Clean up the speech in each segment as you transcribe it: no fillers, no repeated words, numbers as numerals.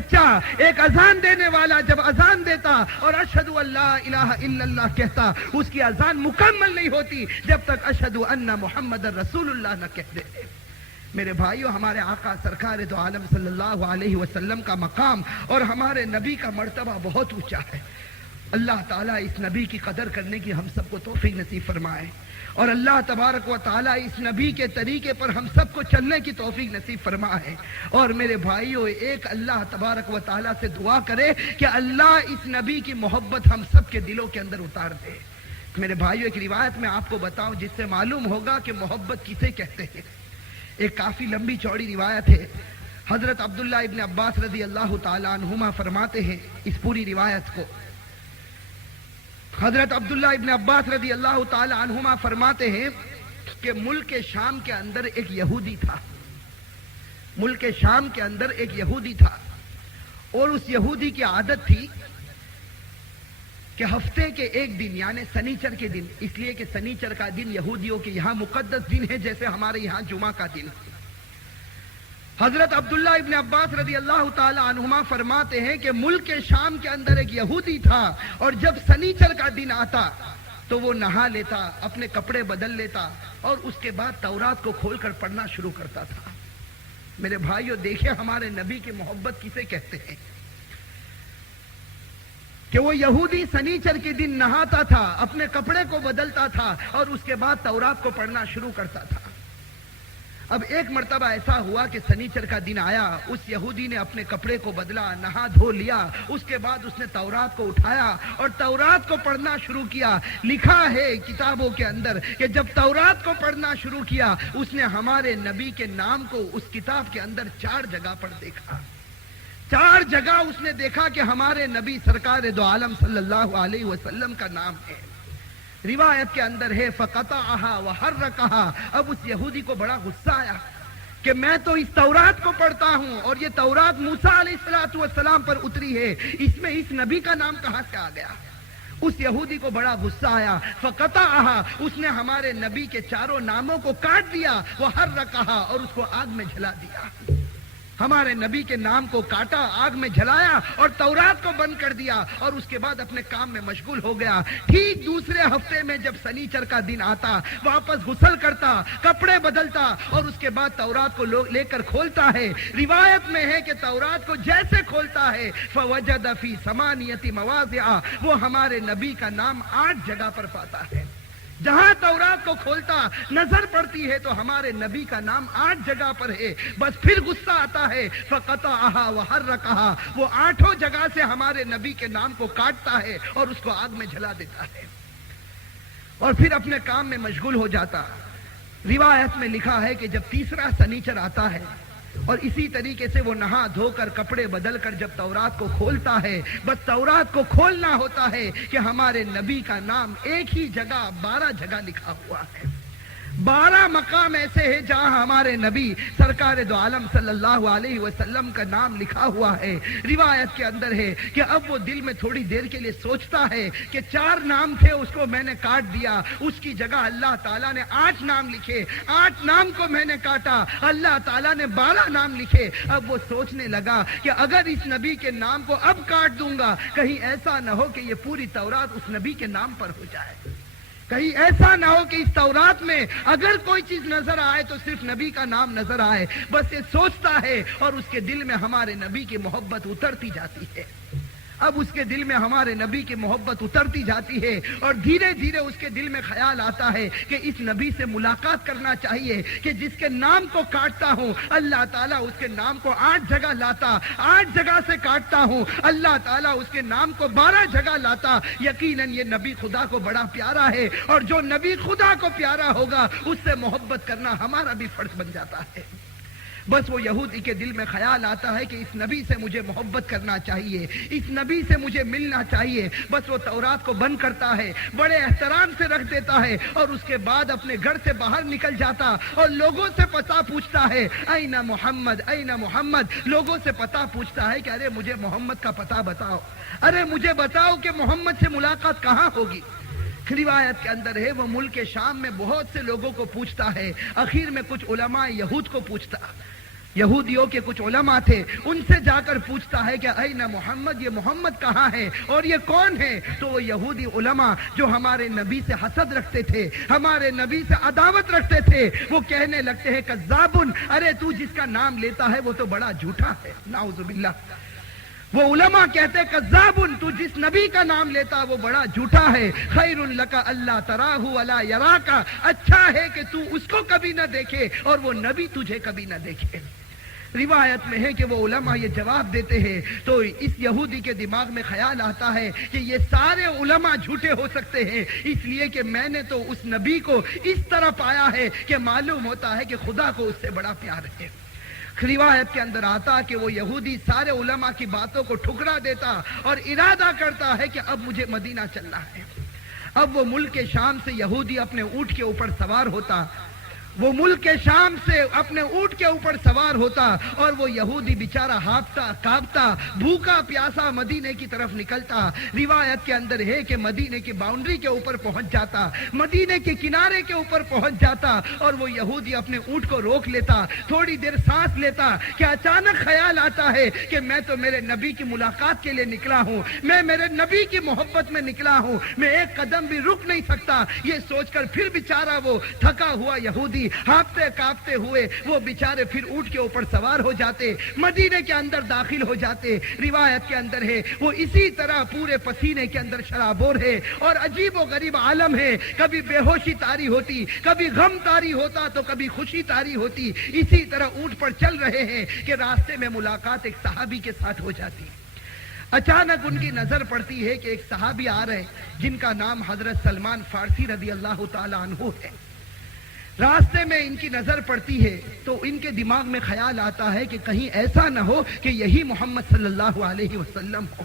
بچہ ایک اذان دینے والا جب اذان دیتا اور اشہدو ان لا الہ الا اللہ کہتا، اس کی اذان مکمل نہیں ہوتی جب تک اشہدو ان محمد رسول اللہ نہ کہہ دے۔ میرے بھائیو، ہمارے آقا سرکار دو عالم صلی اللہ علیہ وسلم کا مقام اور ہمارے نبی کا مرتبہ بہت اونچا ہے۔ اللہ تعالیٰ اس نبی کی قدر کرنے کی ہم سب کو توفیق نصیب فرمائے، اور اللہ تبارک و تعالیٰ اس نبی کے طریقے پر ہم سب کو چلنے کی توفیق نصیب فرمائے۔ اور میرے بھائیو، ایک اللہ تبارک و تعالیٰ سے دعا کرے کہ اللہ اس نبی کی محبت ہم سب کے دلوں کے اندر اتار دے۔ میرے بھائیو، ایک روایت میں آپ کو بتاؤں جس سے معلوم ہوگا کہ محبت کسے کہتے ہیں۔ ایک کافی لمبی چوڑی روایت ہے۔ حضرت عبداللہ ابن عباس رضی اللہ تعالیٰ عنہما فرماتے ہیں اس پوری روایت کو۔ حضرت عبداللہ ابن عباس رضی اللہ تعالی عنہما فرماتے ہیں کہ ملک شام کے اندر ایک یہودی تھا۔ ملک شام کے اندر ایک یہودی تھا، اور اس یہودی کی عادت تھی کہ ہفتے کے ایک دن یعنی سنیچر کے دن، اس لیے کہ سنیچر کا دن یہودیوں کے یہاں مقدس دن ہے جیسے ہمارے یہاں جمعہ کا دن۔ حضرت عبداللہ ابن عباس رضی اللہ تعالی عنہما فرماتے ہیں کہ ملک شام کے اندر ایک یہودی تھا، اور جب سنیچر کا دن آتا تو وہ نہا لیتا، اپنے کپڑے بدل لیتا، اور اس کے بعد تورات کو کھول کر پڑھنا شروع کرتا تھا۔ میرے بھائیو، دیکھیں ہمارے نبی کی محبت کسے کہتے ہیں کہ وہ یہودی سنیچر کے دن نہاتا تھا، اپنے کپڑے کو بدلتا تھا، اور اس کے بعد تورات کو پڑھنا شروع کرتا تھا۔ اب ایک مرتبہ ایسا ہوا کہ سنیچر کا دن آیا، اس یہودی نے اپنے کپڑے کو بدلا، نہا دھو لیا، اس کے بعد اس نے تورات کو اٹھایا اور تورات کو پڑھنا شروع کیا۔ لکھا ہے کتابوں کے اندر کہ جب تورات کو پڑھنا شروع کیا، اس نے ہمارے نبی کے نام کو اس کتاب کے اندر 4 جگہ پر دیکھا۔ 4 جگہ اس نے دیکھا کہ ہمارے نبی سرکار دو عالم صلی اللہ علیہ وسلم کا نام ہے۔ روایت کے اندر ہے فَقَطَعَهَا وَحَرَّكَهَا۔ اب اس یہودی کو بڑا غصہ آیا کہ میں تو اس تورات کو پڑھتا ہوں، اور یہ تورات موسیٰ علیہ السلام پر اتری ہے، اس میں اس نبی کا نام کہاں سے آ گیا؟ اس یہودی کو بڑا غصہ آیا۔ فَقَطَعَهَا، اس نے ہمارے نبی کے 4 ناموں کو کاٹ دیا، وَحَرَّكَهَا، اور اس کو آگ میں جلا دیا۔ ہمارے نبی کے نام کو کاٹا، آگ میں جلایا، اور تورات کو بند کر دیا، اور اس کے بعد اپنے کام میں مشغول ہو گیا۔ ٹھیک دوسرے ہفتے میں جب سنیچر کا دن آتا، واپس غسل کرتا، کپڑے بدلتا، اور اس کے بعد تورات کو لے کر کھولتا ہے۔ روایت میں ہے کہ تورات کو جیسے کھولتا ہے فَوَجَدَ فِي 8 مواضع، وہ ہمارے نبی کا نام 8 جگہ پر پاتا ہے۔ جہاں تورات کو کھولتا نظر پڑتی ہے تو ہمارے نبی کا نام 8 جگہ پر ہے۔ بس پھر غصہ آتا ہے فَقَطَعَهَا وَحَرَّكَهَا، وہ 8 جگہ سے ہمارے نبی کے نام کو کاٹتا ہے اور اس کو آگ میں جلا دیتا ہے، اور پھر اپنے کام میں مشغول ہو جاتا۔ روایت میں لکھا ہے کہ جب تیسرا سنیچر آتا ہے، اور اسی طریقے سے وہ نہا دھو کر کپڑے بدل کر جب تورات کو کھولتا ہے، بس تورات کو کھولنا ہوتا ہے کہ ہمارے نبی کا نام ایک ہی جگہ 12 جگہ لکھا ہوا ہے۔ 12 مقام ایسے ہیں جہاں ہمارے نبی سرکار دو عالم صلی اللہ علیہ وسلم کا نام لکھا ہوا ہے۔ روایت کے اندر ہے کہ اب وہ دل میں تھوڑی دیر کے لیے سوچتا ہے کہ 4 نام تھے، اس کو میں نے کاٹ دیا، اس کی جگہ اللہ تعالیٰ نے 8 نام لکھے، 8 نام کو میں نے کاٹا، اللہ تعالیٰ نے 12 نام لکھے۔ اب وہ سوچنے لگا کہ اگر اس نبی کے نام کو اب کاٹ دوں گا، کہیں ایسا نہ ہو کہ یہ پوری تورات اس نبی کے نام پر ہو جائے، کہیں ایسا نہ ہو کہ اس تورات میں اگر کوئی چیز نظر آئے تو صرف نبی کا نام نظر آئے۔ بس یہ سوچتا ہے، اور اس کے دل میں ہمارے نبی کی محبت اترتی جاتی ہے۔ اب اس کے دل میں ہمارے نبی کی محبت اترتی جاتی ہے، اور دھیرے دھیرے اس کے دل میں خیال آتا ہے کہ اس نبی سے ملاقات کرنا چاہیے کہ جس کے نام کو کاٹتا ہوں اللہ تعالیٰ اس کے نام کو 8 جگہ لاتا، 8 جگہ سے کاٹتا ہوں اللہ تعالیٰ اس کے نام کو 12 جگہ لاتا۔ یقیناً یہ نبی خدا کو بڑا پیارا ہے، اور جو نبی خدا کو پیارا ہوگا اس سے محبت کرنا ہمارا بھی فرض بن جاتا ہے۔ بس وہ یہودی کے دل میں خیال آتا ہے کہ اس نبی سے مجھے محبت کرنا چاہیے، اس نبی سے مجھے ملنا چاہیے۔ بس وہ تورات کو بند کرتا ہے، بڑے احترام سے رکھ دیتا ہے، اور اس کے بعد اپنے گھر سے باہر نکل جاتا اور لوگوں سے پتہ پوچھتا ہے این محمد این محمد، لوگوں سے پتہ پوچھتا ہے کہ ارے مجھے محمد کا پتہ بتاؤ، ارے مجھے بتاؤ کہ محمد سے ملاقات کہاں ہوگی۔ روایت کے اندر ہے وہ ملک شام میں بہت سے لوگوں کو پوچھتا ہے، اخیر میں کچھ علماء یہود کو پوچھتا، یہودیوں کے کچھ علماء تھے، ان سے جا کر پوچھتا ہے کہ اینا محمد، یہ محمد کہاں ہے اور یہ کون ہے؟ تو وہ یہودی علماء جو ہمارے نبی سے حسد رکھتے تھے، ہمارے نبی سے عداوت رکھتے تھے، وہ کہنے لگتے ہیں کذابن، ارے تو جس کا نام لیتا ہے وہ تو بڑا جھوٹا ہے، نعوذ باللہ۔ وہ علماء کہتے کذابن، تو جس نبی کا نام لیتا وہ بڑا جھوٹا ہے، خیر لک اللہ تراہ ولا یراک، اچھا ہے کہ تو اس کو کبھی نہ دیکھے اور وہ نبی تجھے کبھی نہ دیکھے۔ روایت میں ہے کہ وہ علماء یہ جواب دیتے ہیں تو اس یہودی کے دماغ میں خیال آتا ہے کہ یہ سارے علماء جھوٹے ہو سکتے ہیں، اس لیے کہ میں نے تو اس نبی کو اس طرح پایا ہے کہ معلوم ہوتا ہے کہ خدا کو اس سے بڑا پیار ہے۔ روایت کے اندر آتا کہ وہ یہودی سارے علماء کی باتوں کو ٹھکرا دیتا اور ارادہ کرتا ہے کہ اب مجھے مدینہ چلنا ہے۔ اب وہ ملک شام سے یہودی اپنے اونٹ کے اوپر سوار ہوتا، وہ ملک شام سے اپنے اونٹ کے اوپر سوار ہوتا اور وہ یہودی بیچارہ ہاپتا کاپتا بھوکا پیاسا مدینے کی طرف نکلتا۔ روایت کے اندر ہے کہ مدینے کی باؤنڈری کے اوپر پہنچ جاتا، مدینے کے کنارے کے اوپر پہنچ جاتا اور وہ یہودی اپنے اونٹ کو روک لیتا، تھوڑی دیر سانس لیتا کہ اچانک خیال آتا ہے کہ میں تو میرے نبی کی ملاقات کے لیے نکلا ہوں، میں میرے نبی کی محبت میں نکلا ہوں، میں ایک قدم بھی رک نہیں سکتا۔ یہ سوچ کر پھر بیچارہ وہ تھکا ہوا یہودی ہانپتے کانپتے ہوئے وہ بیچارے پھر اونٹ کے اوپر سوار ہو جاتے، مدینے کے اندر داخل ہو جاتے۔ روایت کے اندر ہے وہ اسی طرح پورے پسینے کے اندر شرابور ہے اور عجیب و غریب عالم ہے، کبھی بے ہوشی طاری ہوتی، کبھی غم طاری ہوتا تو کبھی خوشی طاری ہوتی۔ اسی طرح اونٹ پر چل رہے ہیں کہ راستے میں ملاقات ایک صحابی کے ساتھ ہو جاتی۔ اچانک ان کی نظر پڑتی ہے کہ ایک صحابی آ رہے جن کا نام حضرت سلمان فارسی رضی اللہ تعالی عنہ ہے۔ راستے میں ان کی نظر پڑتی ہے تو ان کے دماغ میں خیال آتا ہے کہ کہیں ایسا نہ ہو کہ یہی محمد صلی اللہ علیہ وسلم ہو۔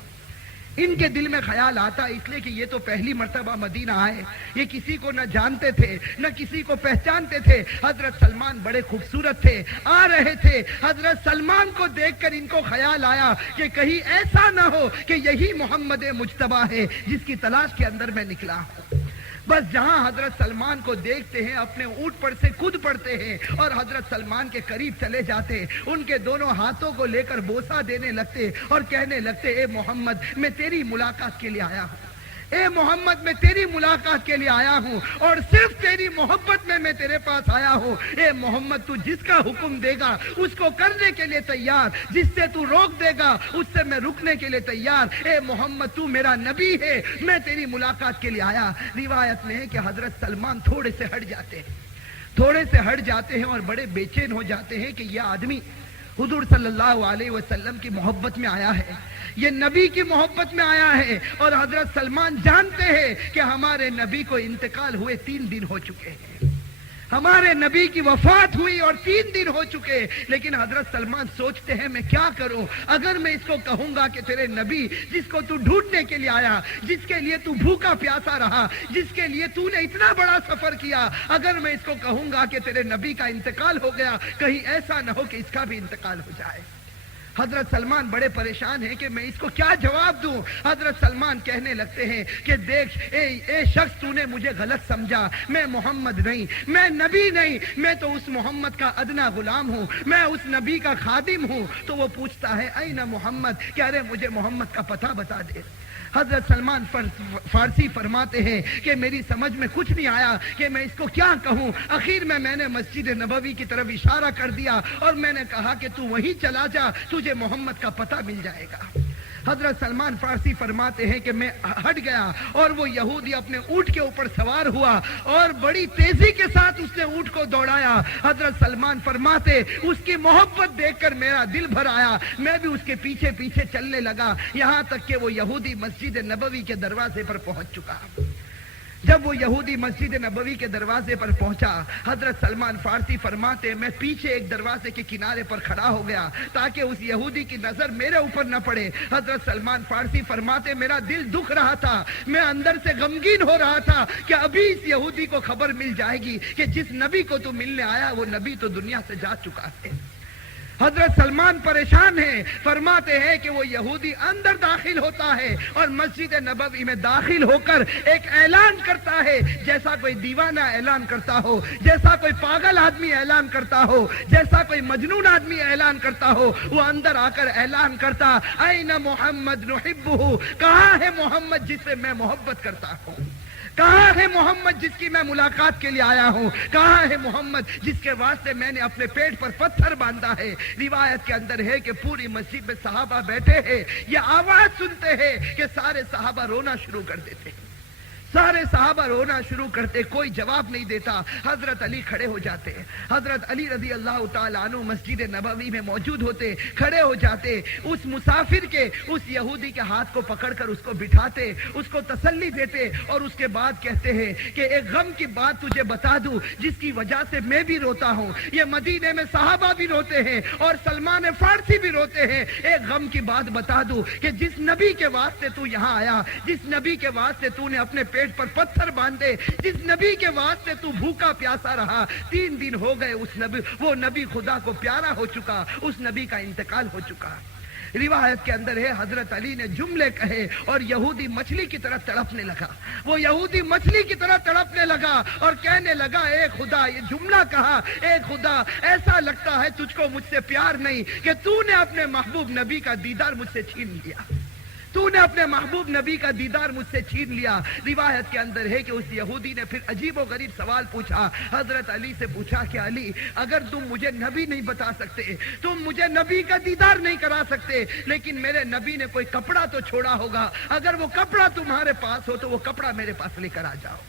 ان کے دل میں خیال آتا اس لیے کہ یہ تو پہلی مرتبہ مدینہ آئے، یہ کسی کو نہ جانتے تھے نہ کسی کو پہچانتے تھے۔ حضرت سلمان بڑے خوبصورت تھے، آ رہے تھے۔ حضرت سلمان کو دیکھ کر ان کو خیال آیا کہ کہیں ایسا نہ ہو کہ یہی محمد مجتبی ہے جس کی تلاش کے اندر میں نکلا ہوں۔ بس جہاں حضرت سلمان کو دیکھتے ہیں اپنے اونٹ پر سے کود پڑتے ہیں اور حضرت سلمان کے قریب چلے جاتے، ان کے دونوں ہاتھوں کو لے کر بوسہ دینے لگتے اور کہنے لگتے اے محمد میں تیری ملاقات کے لیے آیا ہوں، اے محمد میں تیری ملاقات کے لیے آیا ہوں اور صرف تیری محبت میں تیرے پاس آیا ہوں۔ اے محمد تو جس کا حکم دے گا اس کو کرنے کے لیے تیار، جس سے تو روک دے گا اس سے میں رکنے کے لیے تیار۔ اے محمد تو میرا نبی ہے، میں تیری ملاقات کے لیے آیا۔ روایت میں ہے کہ حضرت سلمان تھوڑے سے ہٹ جاتے ہیں اور بڑے بے چین ہو جاتے ہیں کہ یہ آدمی حضور صلی اللہ علیہ وسلم کی محبت میں آیا ہے، یہ نبی کی محبت میں آیا ہے اور حضرت سلمان جانتے ہیں کہ ہمارے نبی کو انتقال ہوئے 3 دن ہو چکے ہیں، ہمارے نبی کی وفات ہوئی اور 3 دن ہو چکے، لیکن حضرت سلمان سوچتے ہیں میں کیا کروں؟ اگر میں اس کو کہوں گا کہ تیرے نبی جس کو تو ڈھونڈنے کے لیے آیا، جس کے لیے تو بھوکا پیاسا رہا، جس کے لیے تو نے اتنا بڑا سفر کیا، اگر میں اس کو کہوں گا کہ تیرے نبی کا انتقال ہو گیا، کہیں ایسا نہ ہو کہ اس کا بھی انتقال ہو جائے۔ حضرت سلمان بڑے پریشان ہیں کہ میں اس کو کیا جواب دوں۔ حضرت سلمان کہنے لگتے ہیں کہ دیکھ اے شخص تو نے مجھے غلط سمجھا، میں محمد نہیں، میں نبی نہیں، میں تو اس محمد کا ادنا غلام ہوں، میں اس نبی کا خادم ہوں۔ تو وہ پوچھتا ہے این محمد، کہ ارے مجھے محمد کا پتہ بتا دے۔ حضرت سلمان فارسی فرماتے ہیں کہ میری سمجھ میں کچھ نہیں آیا کہ میں اس کو کیا کہوں۔ اخیر میں نے مسجد نبوی کی طرف اشارہ کر دیا اور میں نے کہا کہ تو وہیں چلا جا، تجھے محمد کا پتہ مل جائے گا۔ حضرت سلمان فارسی فرماتے ہیں کہ میں ہٹ گیا اور وہ یہودی اپنے اونٹ کے اوپر سوار ہوا اور بڑی تیزی کے ساتھ اس نے اونٹ کو دوڑایا۔ حضرت سلمان فرماتے اس کی محبت دیکھ کر میرا دل بھر آیا، میں بھی اس کے پیچھے پیچھے چلنے لگا، یہاں تک کہ وہ یہودی مسجد نبوی کے دروازے پر پہنچ چکا۔ جب وہ یہودی مسجد نبوی کے دروازے پر پہنچا، حضرت سلمان فارسی فرماتے میں پیچھے ایک دروازے کے کنارے پر کھڑا ہو گیا تاکہ اس یہودی کی نظر میرے اوپر نہ پڑے۔ حضرت سلمان فارسی فرماتے میرا دل دکھ رہا تھا، میں اندر سے غمگین ہو رہا تھا کہ ابھی اس یہودی کو خبر مل جائے گی کہ جس نبی کو تو ملنے آیا وہ نبی تو دنیا سے جا چکا ہے۔ حضرت سلمان پریشان ہیں، فرماتے ہیں کہ وہ یہودی اندر داخل ہوتا ہے اور مسجد نبوی میں داخل ہو کر ایک اعلان کرتا ہے، جیسا کوئی دیوانہ اعلان کرتا ہو، جیسا کوئی پاگل آدمی اعلان کرتا ہو، جیسا کوئی مجنون آدمی اعلان کرتا ہو، وہ اندر آ کر اعلان کرتا، این محمد نحبہ، کہاں ہے محمد جس سے میں محبت کرتا ہوں، کہاں ہے محمد جس کی میں ملاقات کے لیے آیا ہوں، کہاں ہے محمد جس کے واسطے میں نے اپنے پیٹ پر پتھر باندھا ہے۔ روایت کے اندر ہے کہ پوری مسجد میں صحابہ بیٹھے ہیں، یہ آواز سنتے ہیں کہ سارے صحابہ رونا شروع کر دیتے ہیں، سارے صحابہ رونا شروع کرتے، کوئی جواب نہیں دیتا۔ حضرت علی کھڑے ہو جاتے، حضرت علی رضی اللہ تعالیٰ عنہ مسجد نبوی میں موجود ہوتے، کھڑے ہو جاتے، اس مسافر کے، اس یہودی کے ہاتھ کو پکڑ کر اس کو بٹھاتے، اس کو تسلی دیتے اور اس کے بعد کہتے ہیں کہ ایک غم کی بات تجھے بتا دوں جس کی وجہ سے میں بھی روتا ہوں، یہ مدینے میں صحابہ بھی روتے ہیں اور سلمان فارسی بھی روتے ہیں۔ ایک غم کی بات بتا دوں کہ جس نبی کے واسطے تو یہاں آیا، جس نبی کے واسطے تو نے اپنے پیٹ پر پتھر باندھے، جس نبی کے واسطے تو بھوکا پیاسا رہا، 3 دن ہو گئے، اس نبی، وہ نبی خدا کو پیارا ہو چکا، اس نبی کا انتقال ہو چکا۔ روایت کے اندر ہے حضرت علی نے جملے کہے اور یہودی مچھلی کی طرح تڑپنے لگا، وہ یہودی مچھلی کی طرح تڑپنے لگا اور کہنے لگا، اے خدا، یہ جملہ کہا، اے خدا، ایسا لگتا ہے تجھ کو مجھ سے پیار نہیں کہ تو نے اپنے محبوب نبی کا دیدار مجھ سے چھین لیا، تو نے اپنے محبوب نبی کا دیدار مجھ سے چھین لیا۔ روایت کے اندر ہے کہ اس یہودی نے پھر عجیب و غریب سوال پوچھا، حضرت علی سے پوچھا کہ علی، اگر تم مجھے نبی نہیں بتا سکتے، تم مجھے نبی کا دیدار نہیں کرا سکتے، لیکن میرے نبی نے کوئی کپڑا تو چھوڑا ہوگا، اگر وہ کپڑا تمہارے پاس ہو تو وہ کپڑا میرے پاس لے کر آ جاؤ۔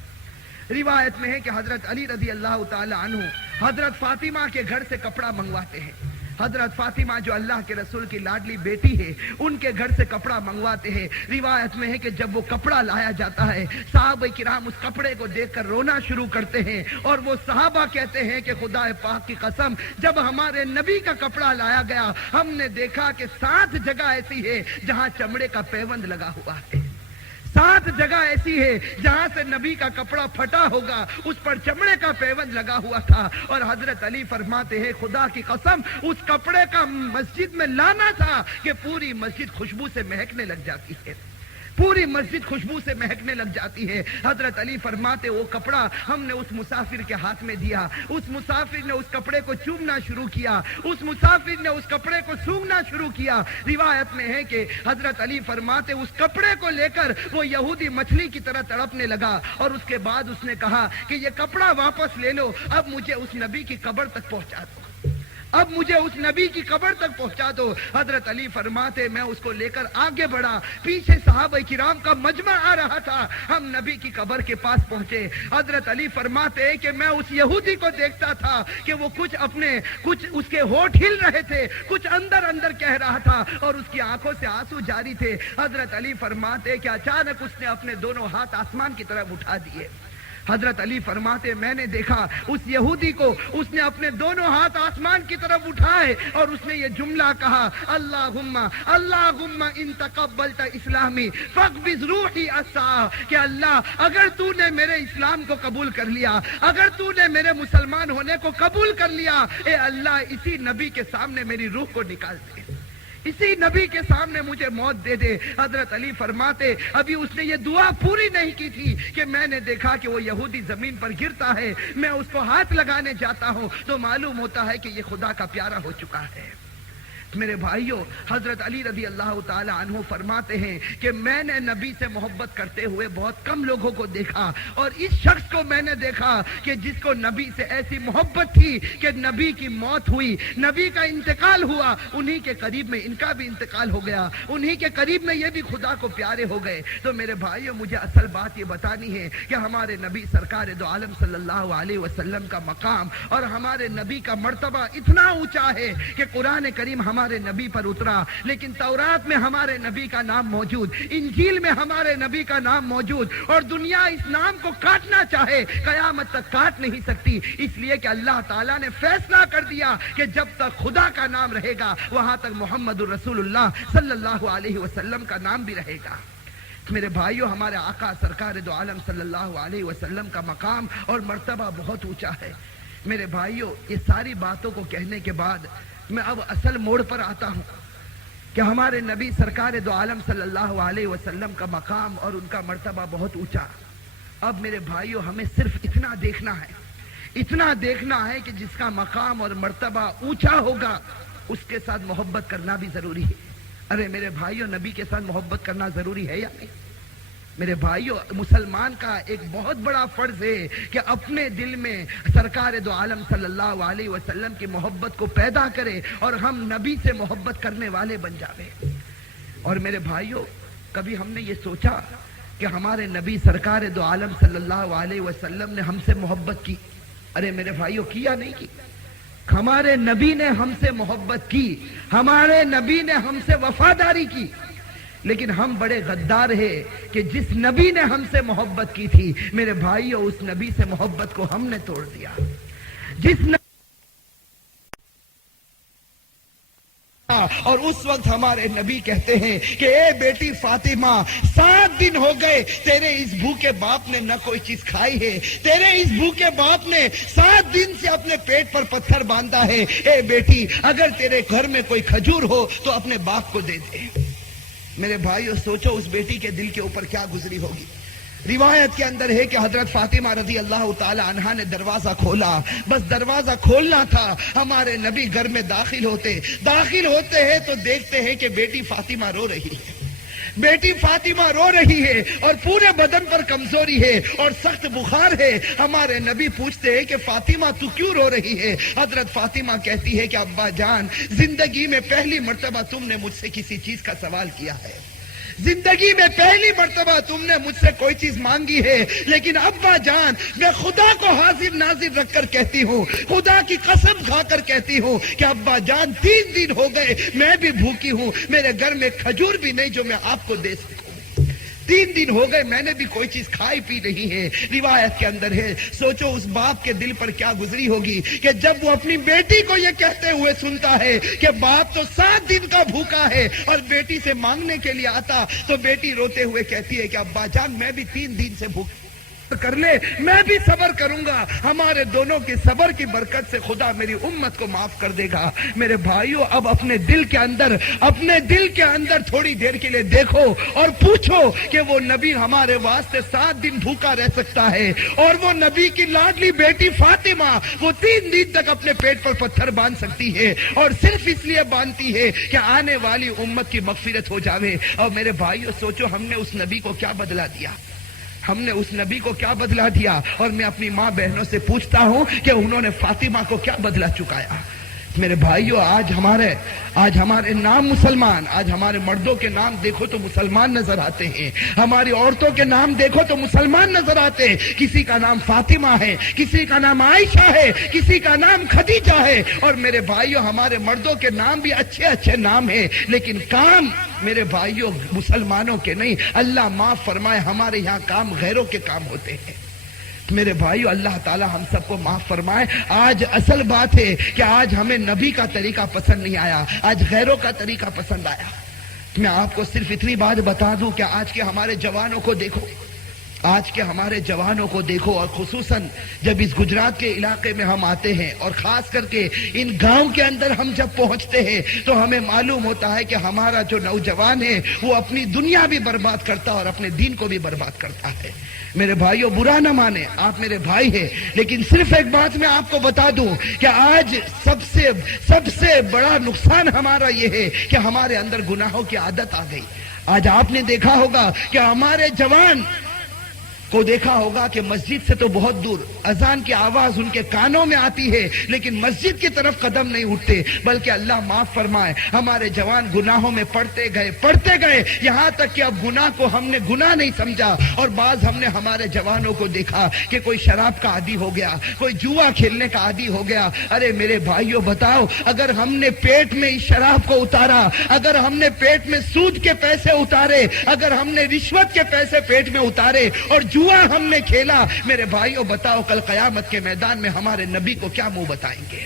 روایت میں ہے کہ حضرت علی رضی اللہ تعالی عنہ حضرت فاطمہ کے گھر سے کپڑا منگواتے ہیں، حضرت فاطمہ جو اللہ کے رسول کی لاڈلی بیٹی ہے، ان کے گھر سے کپڑا منگواتے ہیں۔ روایت میں ہے کہ جب وہ کپڑا لایا جاتا ہے، صحابہ کرام اس کپڑے کو دیکھ کر رونا شروع کرتے ہیں اور وہ صحابہ کہتے ہیں کہ خدا پاک کی قسم، جب ہمارے نبی کا کپڑا لایا گیا، ہم نے دیکھا کہ 7 جگہ ایسی ہے جہاں چمڑے کا پیوند لگا ہوا ہے، 7 جگہ ایسی ہے جہاں سے نبی کا کپڑا پھٹا ہوگا، اس پر چمڑے کا پیوند لگا ہوا تھا۔ اور حضرت علی فرماتے ہیں، خدا کی قسم، اس کپڑے کا مسجد میں لانا تھا کہ پوری مسجد خوشبو سے مہکنے لگ جاتی ہے، پوری مسجد خوشبو سے مہکنے لگ جاتی ہے۔ حضرت علی فرماتے، وہ کپڑا ہم نے اس مسافر کے ہاتھ میں دیا، اس مسافر نے اس کپڑے کو چومنا شروع کیا، اس مسافر نے اس کپڑے کو سونگھنا شروع کیا۔ روایت میں ہے کہ حضرت علی فرماتے، اس کپڑے کو لے کر وہ یہودی مچھلی کی طرح تڑپنے لگا اور اس کے بعد اس نے کہا کہ یہ کپڑا واپس لے لو، اب مجھے اس نبی کی قبر تک پہنچا دو، اب مجھے اس نبی کی قبر تک پہنچا دو۔ حضرت علی فرماتے، میں اس کو لے کر آگے بڑھا، پیچھے صحابہ کرام کا مجمع آ رہا تھا، ہم نبی کی قبر کے پاس پہنچے۔ حضرت علی فرماتے کہ میں اس یہودی کو دیکھتا تھا کہ وہ کچھ اس کے ہونٹ ہل رہے تھے، کچھ اندر اندر کہہ رہا تھا اور اس کی آنکھوں سے آنسو جاری تھے۔ حضرت علی فرماتے کہ اچانک اس نے اپنے دونوں ہاتھ آسمان کی طرف اٹھا دیے۔ حضرت علی فرماتے، میں نے دیکھا اس یہودی کو، اس نے اپنے دونوں ہاتھ آسمان کی طرف اٹھائے اور اس نے یہ جملہ کہا، اللہم ان تقبلت اسلامی فاقبض روحی الساعہ، کہ اللہ، اگر تو نے میرے اسلام کو قبول کر لیا، اگر تو نے میرے مسلمان ہونے کو قبول کر لیا، اے اللہ، اسی نبی کے سامنے میری روح کو نکال دے، اسی نبی کے سامنے مجھے موت دے دے۔ حضرت علی فرماتے، ابھی اس نے یہ دعا پوری نہیں کی تھی کہ میں نے دیکھا کہ وہ یہودی زمین پر گرتا ہے، میں اس کو ہاتھ لگانے جاتا ہوں تو معلوم ہوتا ہے کہ یہ خدا کا پیارا ہو چکا ہے۔ میرے بھائیوں، حضرت علی رضی اللہ تعالی عنہ فرماتے ہیں کہ میں نے نبی سے محبت کرتے ہوئے بہت کم لوگوں کو دیکھا، اور اس شخص کو میں نے دیکھا کہ جس کو نبی سے ایسی محبت تھی کہ نبی کی موت ہوئی، نبی کا انتقال ہوا، انہی کے قریب میں ان کا بھی انتقال ہو گیا، انہی کے قریب میں یہ بھی خدا کو پیارے ہو گئے۔ تو میرے بھائیوں، مجھے اصل بات یہ بتانی ہے کہ ہمارے نبی سرکار دو عالم صلی اللہ علیہ وسلم کا مقام اور ہمارے نبی کا مرتبہ اتنا اونچا ہے کہ قرآن کریم ہمارے نبی پر اترا، لیکن تورات میں ہمارے نبی کا نام موجود، انجیل میں ہمارے نبی کا نام موجود، اور دنیا اس نام کو کاٹنا چاہے قیامت تک کاٹ نہیں سکتی، اس لیے کہ اللہ تعالیٰ نے فیصلہ کر دیا کہ جب تک خدا کا نام رہے گا وہاں تک محمد الرسول اللہ صلی اللہ علیہ وسلم کا نام بھی رہے گا۔ میرے بھائیوں، ہمارے آقا سرکار دو عالم صلی اللہ علیہ وسلم کا مقام اور مرتبہ بہت اونچا ہے۔ میرے بھائیوں، یہ ساری باتوں کو کہنے کے بعد میں اب اصل موڑ پر آتا ہوں کہ ہمارے نبی سرکار دو عالم صلی اللہ علیہ وسلم کا مقام اور ان کا مرتبہ بہت اونچا. اب میرے بھائیوں ہمیں صرف اتنا دیکھنا ہے کہ جس کا مقام اور مرتبہ اونچا ہوگا اس کے ساتھ محبت کرنا بھی ضروری ہے. ارے میرے بھائیوں نبی کے ساتھ محبت کرنا ضروری ہے یا نہیں؟ میرے بھائیوں مسلمان کا ایک بہت بڑا فرض ہے کہ اپنے دل میں سرکار دو عالم صلی اللہ علیہ وسلم کی محبت کو پیدا کرے اور ہم نبی سے محبت کرنے والے بن جاویں. اور میرے بھائیوں کبھی ہم نے یہ سوچا کہ ہمارے نبی سرکار دو عالم صلی اللہ علیہ وسلم نے ہم سے محبت کی؟ ارے میرے بھائیوں کیا نہیں کی؟ ہمارے نبی نے ہم سے محبت کی، ہمارے نبی نے ہم سے وفاداری کی، لیکن ہم بڑے غدار ہیں کہ جس نبی نے ہم سے محبت کی تھی میرے بھائیوں اس نبی سے محبت کو ہم نے توڑ دیا. جس نبی اور اس وقت ہمارے نبی کہتے ہیں کہ اے بیٹی فاطمہ 7 دن ہو گئے تیرے اس بھوکے باپ نے نہ کوئی چیز کھائی ہے، تیرے اس بھوکے باپ نے 7 دن سے اپنے پیٹ پر پتھر باندھا ہے. اے بیٹی اگر تیرے گھر میں کوئی کھجور ہو تو اپنے باپ کو دے دے. میرے بھائیو سوچو اس بیٹی کے دل کے اوپر کیا گزری ہوگی. روایت کے اندر ہے کہ حضرت فاطمہ رضی اللہ تعالی عنہا نے دروازہ کھولا، بس دروازہ کھولنا تھا، ہمارے نبی گھر میں داخل ہوتے ہیں تو دیکھتے ہیں کہ بیٹی فاطمہ رو رہی ہے. بیٹی فاطمہ رو رہی ہے اور پورے بدن پر کمزوری ہے اور سخت بخار ہے. ہمارے نبی پوچھتے ہیں کہ فاطمہ تو کیوں رو رہی ہے؟ حضرت فاطمہ کہتی ہے کہ ابا جان زندگی میں پہلی مرتبہ تم نے مجھ سے کسی چیز کا سوال کیا ہے، زندگی میں پہلی مرتبہ تم نے مجھ سے کوئی چیز مانگی ہے، لیکن ابا جان میں خدا کو حاضر ناظر رکھ کر کہتی ہوں، خدا کی قسم کھا کر کہتی ہوں کہ ابا جان 3 دن ہو گئے میں بھی بھوکی ہوں، میرے گھر میں کھجور بھی نہیں جو میں آپ کو دے سکوں. 3 دن ہو گئے میں نے بھی کوئی چیز کھائی پی نہیں ہے. روایت کے اندر ہے سوچو اس باپ کے دل پر کیا گزری ہوگی کہ جب وہ اپنی بیٹی کو یہ کہتے ہوئے سنتا ہے کہ باپ تو 7 دن کا بھوکا ہے اور بیٹی سے مانگنے کے لیے آتا تو بیٹی روتے ہوئے کہتی ہے کہ ابا جان میں بھی 3 دن سے بھوک کر لے، میں بھی صبر کروں گا، ہمارے دونوں کے صبر کی برکت سے خدا میری امت کو معاف کر دے گا. میرے بھائیوں اب اپنے دل کے اندر تھوڑی دیر کے لیے دیکھو اور پوچھو کہ وہ نبی ہمارے واسطے 7 دن بھوکا رہ سکتا ہے اور وہ نبی کی لاڈلی بیٹی فاطمہ وہ 3 دن تک اپنے پیٹ پر پتھر باندھ سکتی ہے اور صرف اس لیے باندھتی ہے کہ آنے والی امت کی مغفرت ہو جاوے. اور میرے بھائیوں سوچو ہم نے اس نبی کو کیا بدلا دیا، ہم نے اس نبی کو کیا بدلا دیا. اور میں اپنی ماں بہنوں سے پوچھتا ہوں کہ انہوں نے فاطمہ کو کیا بدلا چکایا. میرے بھائیوں آج ہمارے نام مسلمان، آج ہمارے مردوں کے نام دیکھو تو مسلمان نظر آتے ہیں، ہماری عورتوں کے نام دیکھو تو مسلمان نظر آتے ہیں. کسی کا نام فاطمہ ہے، کسی کا نام عائشہ ہے، کسی کا نام خدیجہ ہے. اور میرے بھائیوں ہمارے مردوں کے نام بھی اچھے نام ہیں، لیکن کام میرے بھائیوں مسلمانوں کے نہیں. اللہ معاف فرمائے ہمارے یہاں کام غیروں کے کام ہوتے ہیں. میرے بھائیو اللہ تعالی ہم سب کو معاف فرمائے. آج اصل بات ہے کہ آج ہمیں نبی کا طریقہ پسند نہیں آیا، آج غیروں کا طریقہ پسند آیا. میں آپ کو صرف اتنی بات بتا دوں کہ آج کے ہمارے جوانوں کو دیکھو، آج کے ہمارے جوانوں کو دیکھو، اور خصوصاً جب اس گجرات کے علاقے میں ہم آتے ہیں اور خاص کر کے ان گاؤں کے اندر ہم جب پہنچتے ہیں تو ہمیں معلوم ہوتا ہے کہ ہمارا جو نوجوان ہے وہ اپنی دنیا بھی برباد کرتا اور اپنے دین کو بھی برباد کرتا ہے. میرے بھائیوں برا نہ مانے، آپ میرے بھائی ہیں، لیکن صرف ایک بات میں آپ کو بتا دوں کہ آج سب سے بڑا نقصان ہمارا یہ ہے کہ ہمارے اندر گناہوں کی عادت آ گئی. آج آپ نے دیکھا ہوگا کہ ہمارے جوان کو دیکھا ہوگا کہ مسجد سے تو بہت دور اذان کی آواز ان کے کانوں میں آتی ہے لیکن مسجد کی طرف قدم نہیں اٹھتے، بلکہ اللہ معاف فرمائے ہمارے جوان گناہوں میں پڑتے گئے یہاں تک کہ اب گناہ کو ہم نے گناہ نہیں سمجھا. اور بعض ہم نے ہمارے جوانوں کو دیکھا کہ کوئی شراب کا عادی ہو گیا، کوئی جوا کھیلنے کا عادی ہو گیا. ارے میرے بھائیوں بتاؤ، اگر ہم نے پیٹ میں اس شراب کو اتارا، اگر ہم نے پیٹ میں سود کے پیسے اتارے، اگر ہم نے رشوت کے پیسے پیٹ میں اتارے اور جوا ہم نے کھیلا، میرے بھائیوں بتاؤ کل قیامت کے میدان میں ہمارے نبی کو کیا منہ بتائیں گے؟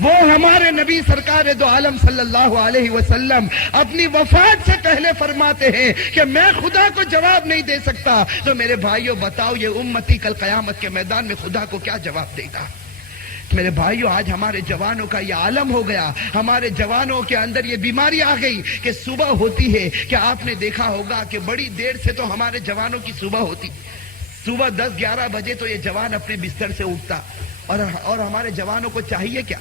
وہ ہمارے نبی سرکار دو عالم صلی اللہ علیہ وسلم اپنی وفات سے پہلے فرماتے ہیں کہ میں خدا کو جواب نہیں دے سکتا. تو میرے بھائیوں بتاؤ یہ امتی کل قیامت کے میدان میں خدا کو کیا جواب دے گا؟ میرے بھائیو آج ہمارے جوانوں کا یہ عالم ہو گیا, ہمارے جوانوں کے اندر یہ بیماری آ گئی کہ صبح ہوتی ہے کہ آپ نے دیکھا ہوگا کہ بڑی دیر سے تو ہمارے جوانوں کی صبح ہوتی, صبح 10-11 بجے تو یہ جوان اپنے بستر سے اٹھتا, اور ہمارے جوانوں کو چاہیے کیا؟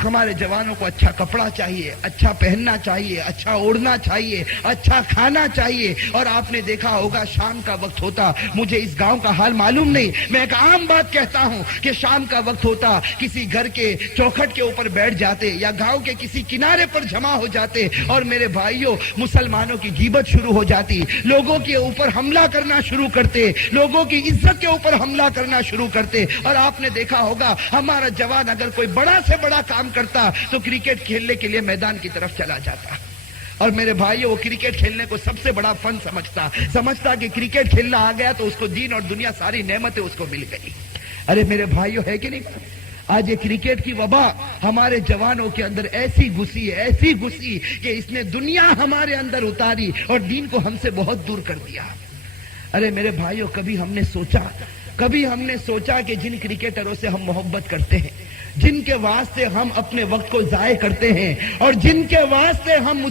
ہمارے جوانوں کو اچھا کپڑا چاہیے, اچھا پہننا چاہیے, اچھا اوڑھنا چاہیے, اچھا کھانا چاہیے. اور آپ نے دیکھا ہوگا شام کا وقت ہوتا, مجھے اس گاؤں کا حال معلوم نہیں, میں ایک عام بات کہتا ہوں کہ شام کا وقت ہوتا, کسی گھر کے چوکھٹ کے اوپر بیٹھ جاتے یا گاؤں کے کسی کنارے پر جمع ہو جاتے, اور میرے بھائیوں مسلمانوں کی غیبت شروع ہو جاتی, لوگوں کے اوپر حملہ کرنا شروع کرتے, لوگوں کی عزت کے اوپر حملہ کرنا شروع کرتے. اور آپ نے دیکھا ہوگا ہمارا جوان اگر کوئی بڑا سے بڑا کام کرتا تو کرکٹ کھیلنے کے لیے میدان کی طرف چلا جاتا, اور میرے بھائیو وہ کرکٹ کھیلنے کو سب سے بڑا فن سمجھتا کہ کرکٹ کھیلنا آ گیا تو اس کو دین اور دنیا ساری نعمتیں اس کو مل گئی. ارے میرے بھائیو ہے کہ نہیں, آج یہ کرکٹ کی وبا ہمارے جوانوں کے اندر ایسی گھسی کہ اس نے دنیا ہمارے اندر اتاری اور دین کو ہم سے بہت دور کر دیا. ارے میرے بھائیو کبھی ہم نے سوچا کہ جن کرکٹروں سے ہم محبت کرتے ہیں, جن کے واسطے ہم اپنے وقت کو ضائع کرتے ہیں, اور جن کے واسطے ہم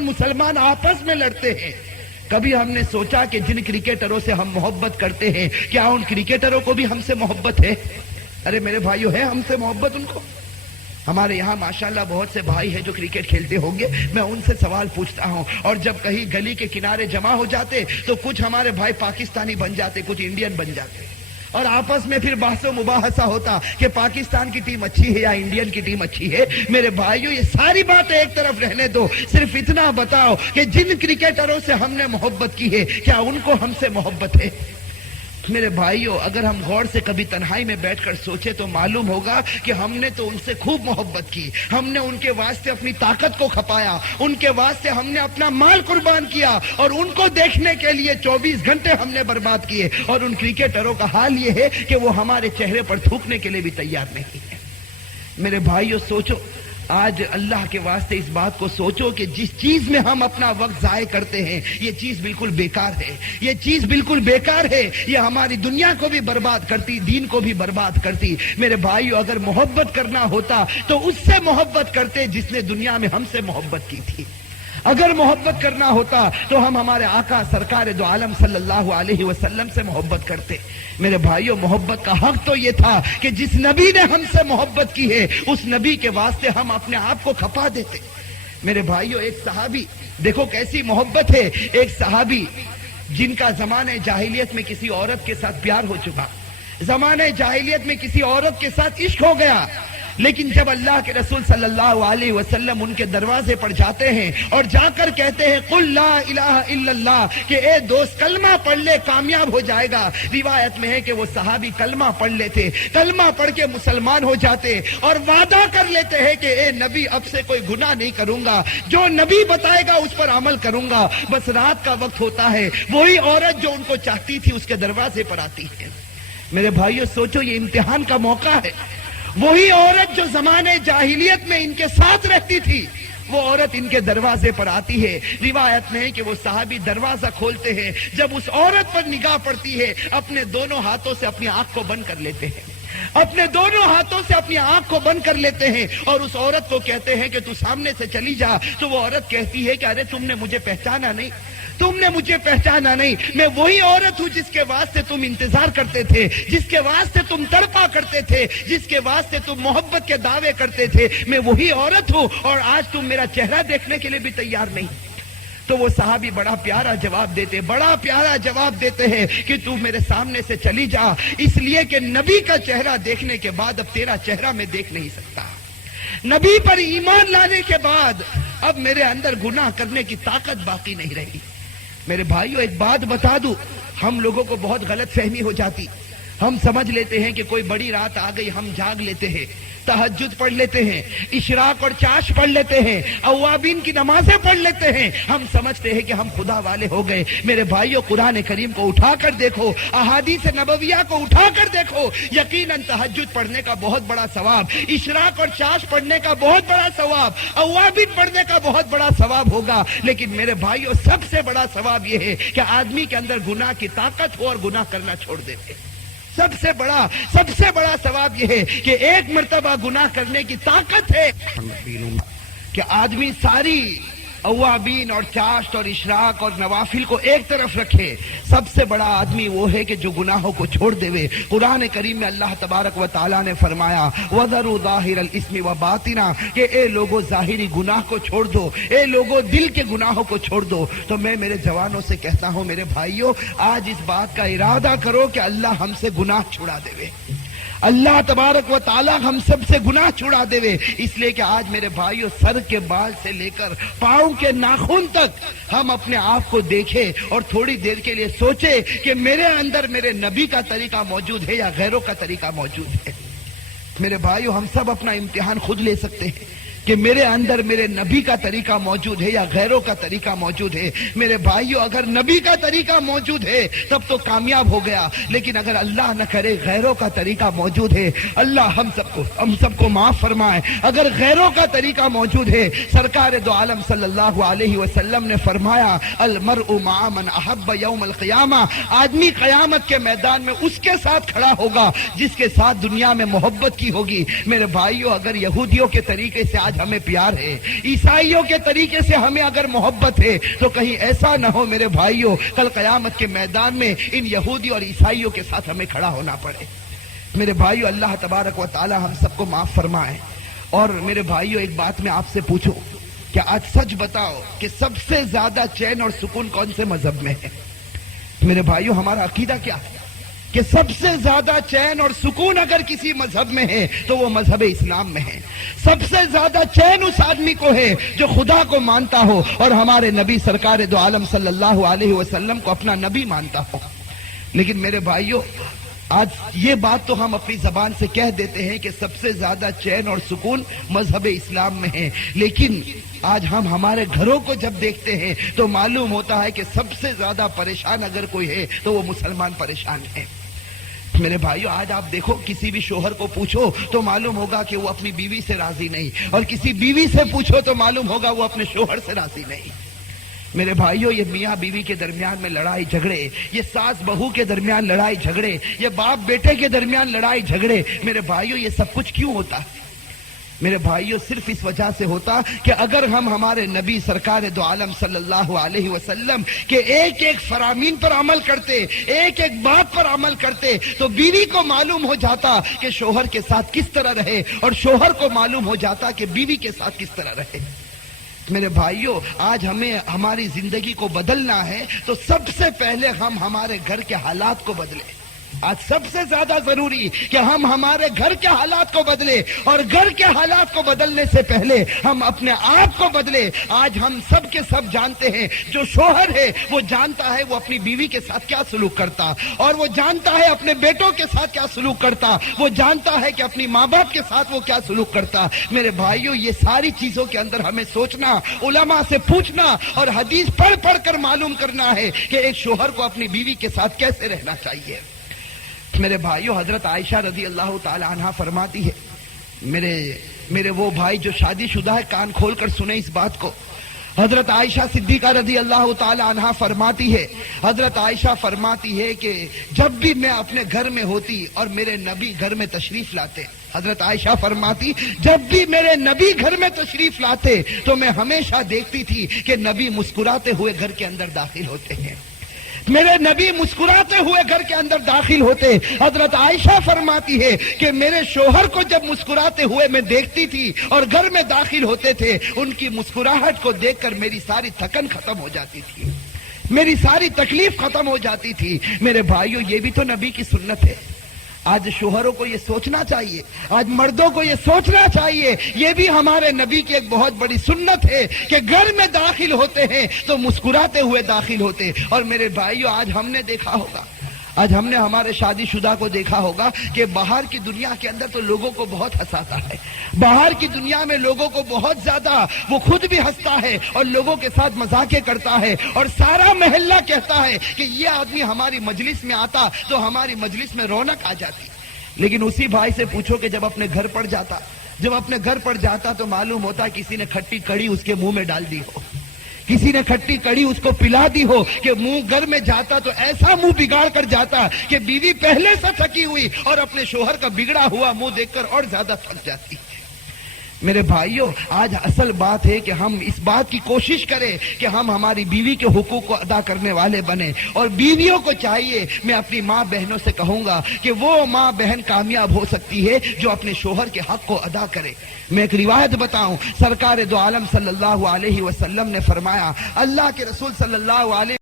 مسلمان آپس میں لڑتے ہیں, کبھی ہم نے سوچا کہ جن کرکٹروں سے ہم محبت کرتے ہیں کیا ان کرکٹروں کو بھی ہم سے محبت ہے؟ ارے میرے بھائیو ہے ہم سے محبت ان کو؟ ہمارے یہاں ماشاءاللہ بہت سے بھائی ہیں جو کرکٹ کھیلتے ہوں گے, میں ان سے سوال پوچھتا ہوں, اور جب کہیں گلی کے کنارے جمع ہو جاتے تو کچھ ہمارے بھائی پاکستانی بن جاتے, کچھ انڈین بن جاتے, اور آپس میں پھر بحث و مباحثہ ہوتا کہ پاکستان کی ٹیم اچھی ہے یا انڈین کی ٹیم اچھی ہے. میرے بھائیو یہ ساری باتیں ایک طرف رہنے دو, صرف اتنا بتاؤ کہ جن کرکٹروں سے ہم نے محبت کی ہے کیا ان کو ہم سے محبت ہے؟ میرے بھائیو اگر ہم غور سے کبھی تنہائی میں بیٹھ کر سوچے تو معلوم ہوگا کہ ہم نے تو ان سے خوب محبت کی, ہم نے ان کے واسطے اپنی طاقت کو کھپایا, ان کے واسطے ہم نے اپنا مال قربان کیا, اور ان کو دیکھنے کے لیے 24 گھنٹے ہم نے برباد کیے. اور ان کرکٹروں کا حال یہ ہے کہ وہ ہمارے چہرے پر تھوکنے کے لیے بھی تیار نہیں ہے. میرے بھائیو سوچو, آج اللہ کے واسطے اس بات کو سوچو کہ جس چیز میں ہم اپنا وقت ضائع کرتے ہیں یہ چیز بالکل بیکار ہے, یہ چیز بالکل بیکار ہے, یہ ہماری دنیا کو بھی برباد کرتی, دین کو بھی برباد کرتی. میرے بھائیو اگر محبت کرنا ہوتا تو اس سے محبت کرتے جس نے دنیا میں ہم سے محبت کی تھی. اگر محبت کرنا ہوتا تو ہم ہمارے آقا سرکار دو عالم صلی اللہ علیہ وسلم سے محبت کرتے. میرے بھائیو محبت کا حق تو یہ تھا کہ جس نبی نے ہم سے محبت کی ہے اس نبی کے واسطے ہم اپنے آپ کو کھپا دیتے. میرے بھائیو ایک صحابی, دیکھو کیسی محبت ہے, ایک صحابی جن کا زمانے جاہلیت میں کسی عورت کے ساتھ پیار ہو چکا, زمانے جاہلیت میں کسی عورت کے ساتھ عشق ہو گیا, لیکن جب اللہ کے رسول صلی اللہ علیہ وسلم ان کے دروازے پر جاتے ہیں اور جا کر کہتے ہیں قل لا الہ الا اللہ, کہ اے دوست کلمہ پڑھ لے کامیاب ہو جائے گا. روایت میں ہے کہ وہ صحابی کلمہ پڑھ لیتے, کلمہ پڑھ کے مسلمان ہو جاتے اور وعدہ کر لیتے ہیں کہ اے نبی اب سے کوئی گناہ نہیں کروں گا, جو نبی بتائے گا اس پر عمل کروں گا. بس رات کا وقت ہوتا ہے, وہی عورت جو ان کو چاہتی تھی اس کے دروازے پر آتی ہے. میرے بھائیو سوچو یہ امتحان کا موقع ہے. وہی عورت جو زمانے جاہلیت میں ان کے ساتھ رہتی تھی وہ عورت ان کے دروازے پر آتی ہے. روایت میں ہے کہ وہ صحابی دروازہ کھولتے ہیں, جب اس عورت پر نگاہ پڑتی ہے اپنے دونوں ہاتھوں سے اپنی آنکھ کو بند کر لیتے ہیں, اپنے دونوں ہاتھوں سے اپنی آنکھ کو بند کر لیتے ہیں اور اس عورت کو کہتے ہیں کہ تو سامنے سے چلی جا. تو وہ عورت کہتی ہے کہ ارے تم نے مجھے پہچانا نہیں, تم نے مجھے پہچانا نہیں, میں وہی عورت ہوں جس کے واسطے تم انتظار کرتے تھے, جس کے واسطے تم تڑپا کرتے تھے, جس کے واسطے تم محبت کے دعوے کرتے تھے, میں وہی عورت ہوں اور آج تم میرا چہرہ دیکھنے کے لیے بھی تیار نہیں. تو وہ صحابی بڑا پیارا جواب دیتے ہیں کہ تو میرے سامنے سے چلی جا, اس لیے کہ نبی کا چہرہ دیکھنے کے بعد اب تیرا چہرہ میں دیکھ نہیں سکتا. نبی پر ایمان لانے کے بعد اب میرے اندر گناہ کرنے کی طاقت باقی نہیں رہی. میرے بھائیو ایک بات بتا دوں, ہم لوگوں کو بہت غلط فہمی ہو جاتی, ہم سمجھ لیتے ہیں کہ کوئی بڑی رات آ گئی, ہم جاگ لیتے ہیں, تہجد پڑھ لیتے ہیں, اشراق اور چاش پڑھ لیتے ہیں, اوابین کی نمازیں پڑھ لیتے ہیں, ہم سمجھتے ہیں کہ ہم خدا والے ہو گئے. میرے بھائیو قرآن کریم کو اٹھا کر دیکھو, احادیث نبویہ کو اٹھا کر دیکھو, یقیناً تہجد پڑھنے کا بہت بڑا ثواب, اشراق اور چاش پڑھنے کا بہت بڑا ثواب, اوابین پڑھنے کا بہت بڑا ثواب ہوگا. لیکن میرے بھائیو سب سے بڑا ثواب یہ ہے کہ آدمی کے اندر گناہ کی طاقت ہو اور گناہ کرنا چھوڑ دیتے. سب سے بڑا ثواب یہ ہے کہ ایک مرتبہ گناہ کرنے کی طاقت ہے کہ آدمی ساری اوابین اور چاشت اور اشراق اور نوافل کو ایک طرف رکھے. سب سے بڑا آدمی وہ ہے کہ جو گناہوں کو چھوڑ دے. قرآن کریم میں اللہ تبارک و تعالیٰ نے فرمایا وَذَرُوا ظَاهِرَ الْإِثْمِ وَبَاطِنَهُ کہ اے لوگو ظاہری گناہ کو چھوڑ دو, اے لوگو دل کے گناہوں کو چھوڑ دو. تو میں میرے جوانوں سے کہتا ہوں, میرے بھائیوں, آج اس بات کا ارادہ کرو کہ اللہ ہم سے گناہ چھڑا دے. اللہ تبارک و تعالیٰ ہم سب سے گناہ چھڑا دے. اس لیے کہ آج میرے بھائیوں سر کے بال سے لے کر پاؤں کے ناخن تک ہم اپنے آپ کو دیکھیں اور تھوڑی دیر کے لیے سوچیں کہ میرے اندر میرے نبی کا طریقہ موجود ہے یا غیروں کا طریقہ موجود ہے. میرے بھائیوں ہم سب اپنا امتحان خود لے سکتے ہیں کہ میرے اندر میرے نبی کا طریقہ موجود ہے یا غیروں کا طریقہ موجود ہے. میرے بھائیوں اگر نبی کا طریقہ موجود ہے تب تو کامیاب ہو گیا, لیکن اگر اللہ نہ کرے غیروں کا طریقہ موجود ہے, اللہ ہم سب کو معاف فرمائے. اگر غیروں کا طریقہ موجود ہے, سرکار دو عالم صلی اللہ علیہ وسلم نے فرمایا المرء مع من احب یوم القیامہ, آدمی قیامت کے میدان میں اس کے ساتھ کھڑا ہوگا جس کے ساتھ دنیا میں محبت کی ہوگی. میرے بھائیوں اگر یہودیوں کے طریقے سے ہمیں پیار ہے, عیسائیوں کے طریقے سے ہمیں اگر محبت ہے, تو کہیں ایسا نہ ہو میرے بھائیوں کل قیامت کے میدان میں ان یہودی اور عیسائیوں کے ساتھ ہمیں کھڑا ہونا پڑے. میرے بھائیوں اللہ تبارک و تعالی ہم سب کو معاف فرمائے. اور میرے بھائیوں ایک بات میں آپ سے پوچھوں کہ آج سچ بتاؤ کہ سب سے زیادہ چین اور سکون کون سے مذہب میں ہے؟ میرے بھائیوں ہمارا عقیدہ کیا ہے کہ سب سے زیادہ چین اور سکون اگر کسی مذہب میں ہے تو وہ مذہب اسلام میں ہے. سب سے زیادہ چین اس آدمی کو ہے جو خدا کو مانتا ہو اور ہمارے نبی سرکار دو عالم صلی اللہ علیہ وسلم کو اپنا نبی مانتا ہو. لیکن میرے بھائیوں آج یہ بات تو ہم اپنی زبان سے کہہ دیتے ہیں کہ سب سے زیادہ چین اور سکون مذہب اسلام میں ہے, لیکن آج ہم ہمارے گھروں کو جب دیکھتے ہیں تو معلوم ہوتا ہے کہ سب سے زیادہ پریشان اگر کوئی ہے تو وہ مسلمان پریشان ہے. میرے بھائیو آج آپ دیکھو کسی بھی شوہر کو پوچھو تو معلوم ہوگا کہ وہ اپنی بیوی سے راضی نہیں, اور کسی بیوی سے پوچھو تو معلوم ہوگا وہ اپنے شوہر سے راضی نہیں. میرے بھائیو یہ میاں بیوی کے درمیان میں لڑائی جھگڑے, یہ ساس بہو کے درمیان لڑائی جھگڑے, یہ باپ بیٹے کے درمیان لڑائی جھگڑے, میرے بھائیو یہ سب کچھ کیوں ہوتا ہے؟ میرے بھائیوں صرف اس وجہ سے ہوتا کہ اگر ہم ہمارے نبی سرکار دو عالم صلی اللہ علیہ وسلم کے ایک ایک فرامین پر عمل کرتے, ایک ایک بات پر عمل کرتے, تو بیوی کو معلوم ہو جاتا کہ شوہر کے ساتھ کس طرح رہے, اور شوہر کو معلوم ہو جاتا کہ بیوی کے ساتھ کس طرح رہے. میرے بھائیوں آج ہمیں ہماری زندگی کو بدلنا ہے تو سب سے پہلے ہم ہمارے گھر کے حالات کو بدلیں. آج سب سے زیادہ ضروری کہ ہم ہمارے گھر کے حالات کو بدلیں, اور گھر کے حالات کو بدلنے سے پہلے ہم اپنے آپ کو بدلیں. آج ہم سب کے سب جانتے ہیں جو شوہر ہے وہ جانتا ہے وہ اپنی بیوی کے ساتھ کیا سلوک کرتا, اور وہ جانتا ہے اپنے بیٹوں کے ساتھ کیا سلوک کرتا, وہ جانتا ہے کہ اپنی ماں باپ کے ساتھ وہ کیا سلوک کرتا. میرے بھائیوں یہ ساری چیزوں کے اندر ہمیں سوچنا, علماء سے پوچھنا اور حدیث پڑھ پڑھ کر معلوم کرنا ہے کہ ایک شوہر کو اپنی بیوی کے ساتھ کیسے رہنا چاہیے. میرے بھائیوں حضرت عائشہ رضی اللہ تعالی عنہا فرماتی ہے, میرے وہ بھائی جو شادی شدہ ہے کان کھول کر سنیں اس بات کو. حضرت عائشہ صدیقہ رضی اللہ تعالی عنہا فرماتی ہے, حضرت عائشہ فرماتی ہے کہ جب بھی میں اپنے گھر میں ہوتی اور میرے نبی گھر میں تشریف لاتے, حضرت عائشہ فرماتی جب بھی میرے نبی گھر میں تشریف لاتے تو میں ہمیشہ دیکھتی تھی کہ نبی مسکراتے ہوئے گھر کے اندر داخل ہوتے ہیں, میرے نبی مسکراتے ہوئے گھر کے اندر داخل ہوتے. حضرت عائشہ فرماتی ہے کہ میرے شوہر کو جب مسکراتے ہوئے میں دیکھتی تھی اور گھر میں داخل ہوتے تھے, ان کی مسکراہٹ کو دیکھ کر میری ساری تھکن ختم ہو جاتی تھی, میری ساری تکلیف ختم ہو جاتی تھی. میرے بھائیوں یہ بھی تو نبی کی سنت ہے. آج شوہروں کو یہ سوچنا چاہیے, آج مردوں کو یہ سوچنا چاہیے, یہ بھی ہمارے نبی کی ایک بہت بڑی سنت ہے کہ گھر میں داخل ہوتے ہیں تو مسکراتے ہوئے داخل ہوتے. اور میرے بھائیوں آج ہم نے دیکھا ہوگا, آج ہم نے ہمارے شادی شدہ کو دیکھا ہوگا کہ باہر کی دنیا کے اندر تو لوگوں کو بہت ہنساتا ہے, باہر کی دنیا میں لوگوں کو بہت زیادہ وہ خود بھی ہنستا ہے اور لوگوں کے ساتھ مذاقیں کرتا ہے, اور سارا محلہ کہتا ہے کہ یہ آدمی ہماری مجلس میں آتا تو ہماری مجلس میں رونق آ جاتی. لیکن اسی بھائی سے پوچھو کہ جب اپنے گھر پڑ جاتا تو معلوم ہوتا کسی نے کھٹی کڑی اس کے منہ میں ڈال دی ہو, کسی نے کھٹی کڑی اس کو پلا دی ہو کہ منہ گھر میں جاتا تو ایسا منہ بگاڑ کر جاتا کہ بیوی پہلے سے تھکی ہوئی اور اپنے شوہر کا بگڑا ہوا منہ دیکھ کر اور زیادہ تھک جاتی. میرے بھائیوں، آج اصل بات ہے کہ ہم اس بات کی کوشش کریں کہ ہم ہماری بیوی کے حقوق کو ادا کرنے والے بنیں. اور بیویوں کو چاہیے، میں اپنی ماں بہنوں سے کہوں گا کہ وہ ماں بہن کامیاب ہو سکتی ہے جو اپنے شوہر کے حق کو ادا کرے. میں ایک روایت بتاؤں، سرکار دو عالم صلی اللہ علیہ وسلم نے فرمایا، اللہ کے رسول صلی اللہ علیہ